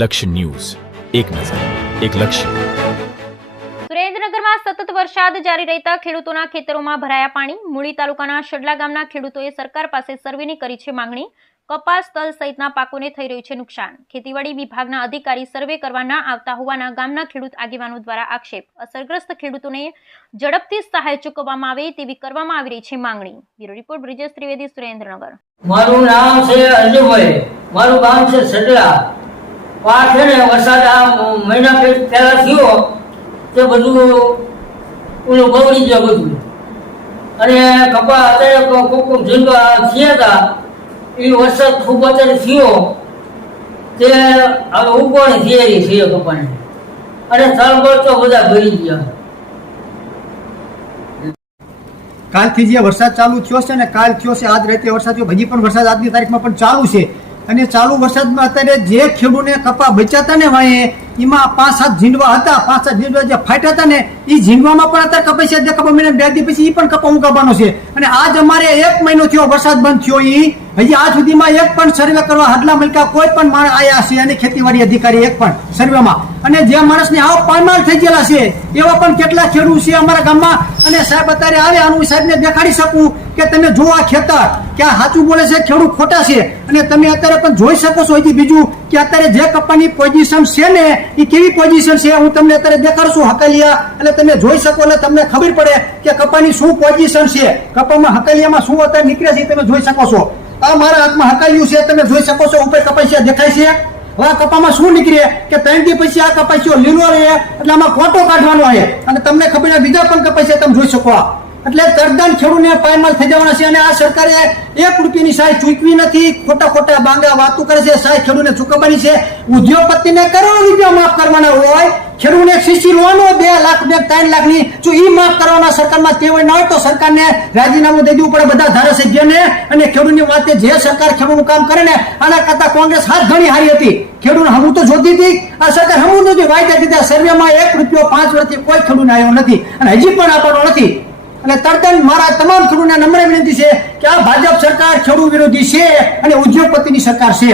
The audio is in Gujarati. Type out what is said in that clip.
લક્ષ્ય ન્યૂઝ, એક નજર, એક લક્ષ્ય. સુરેન્દ્રનગરમાં સતત વરસાદ જારી રહેતા ખેડૂતોના ખેતરોમાં ભરાયા પાણી. મૂળી તાલુકાના શડલા ગામના ખેડૂતોએ સરકાર પાસે સર્વેની કરી છે માંગણી. કપાસ, તલ સહિતના પાકોને થઈ રહ્યું છે નુકસાન. ખેતીવાડી વિભાગના અધિકારી સર્વે કરવા ના આવતા હોવાના ગામના ખેડૂત આગેવાનો દ્વારા આક્ષેપ. અસરગ્રસ્ત ખેડૂતોને ઝડપથી સહાય ચૂકવવામાં આવે તેવી કરવામાં આવી રહી છે માંગણી. Bureau report Brijesh Trivedi, Surendranagar. મારું નામ છે અજયભાઈ, મારું ગામ છે સડલા. આ છે ને વરસાદ આ મહિના પહેલા થયો તે બધું ઓલું બગડી ગયું બધું, અને કપા અત્યારે કોક ઝીંગા થયા હતા. એ વરસાદ ખૂબ અત્યારે થયો તે હવે ઉગવણી થયેલી છે કપાને, અને તળબળ તો બધા ભરી ગયા. કાલથી જે વરસાદ ચાલુ થયો છે ને કાલ થયો છે, આજ રાતે વરસાદ થયો, હજી પણ વરસાદ આજની તારીખમાં પણ ચાલુ છે. અને ચાલુ વરસાદમાં અત્યારે જે ખેડૂતને કપા બચ્યા હતા ને વાંહે એમાં 5-7 ઝીંડવા હતા. 5-7 ઝીંડવા જે ફાટ્યા હતા ને એ ઝીંડવામાં પણ અત્યારે કપાઈ છે. કપા મહિના 2 દિવસ પછી એ પણ કપા ઉગાવવાનો છે. અને આજ અમારે 1 મહિનો થયો વરસાદ બંધ થયો, એ હજી આજ સુધીમાં એક પણ સર્વે કરવા હડલા મલકા કોઈ પણ માણસ આયા છે, અને ખેતીવાડી અધિકારી એક પણ સર્વેમાં. અને જે માણસને આવ પાયમાલ થઈ ગયેલા છે એવા પણ કેટલા ખેડૂત છે અમારા ગામમાં. અને સાહેબ અત્યારે આવે આનું સાહેબને દેખાડી શકું કે તમે જો આ ખેતર કે આ સાચું બોલે છે, ખેડૂત ખોટા છે. અને તમે અત્યારે પણ જોઈ શકો છો હજી બીજું કે અત્યારે જે કપાની પોઝિશન છે ને એ કેવી પોઝિશન છે. હું તમને અત્યારે દેખાડું છું હકાલિયા, એટલે તમે જોઈ શકો એટલે તમને ખબર પડે કે કપાની શું પોઝિશન છે. કપામાં હકાલિયામાં શું અત્યારે નીકળે છે તમે જોઈ શકો છો. આ મારા હાથમાં હકાલિયું છે, તમે જોઈ શકો છો. ઉપર કપાસિયા દેખાય છે. હવે આ કપામાં શું નીકળે કે 3 દી પછી આ કપાસિયો લીલો રહે એટલે આમાં કોટો કાઢવાનો છે. અને તમને ખબર બીજા પણ કપાસિયા તમે જોઈ શકો. એટલે તરદાન ખેડૂતને પાયમાલ થઈ જવાના છે. અને આ સરકારે 1 રૂપિયાની સહાય ચૂકવી નથી. ખોટા બાંગા વાતો કરે છે. સહાય ખેડૂતને ચૂકવવાની છે. ઉદ્યોગપતિને કરોડો રૂપિયા માફ કરવાના હોય, ખેડૂતને સીસી લોન 2 લાખ 3 લાખની જો ઈ માફ કરવાના સરકારમાં તેવું ના હોય તો સરકારને રાજીનામું દઈ દેવું પડે બધા ધારાસભ્યોને. અને ખેડૂતની વાતે જે સરકાર ખેડૂતનું કામ કરે ને આના કરતા કોંગ્રેસ હાથ ઘણી હારી હતી. ખેડૂત હમું તો જોતી હતી, આ સરકાર હમું નથી. વાયદા દીધા સર્વેમાં 1 રૂપિયો 5 વર્ષથી કોઈ ખેડૂતને આવ્યો નથી અને હજી પણ આપવાનો નથી. અને તરતન મારા તમામ ખેડૂતોને નમ્ર વિનંતી છે કે આ ભાજપ સરકાર ખેડૂત વિરોધી છે અને ઉદ્યોગપતિની સરકાર છે.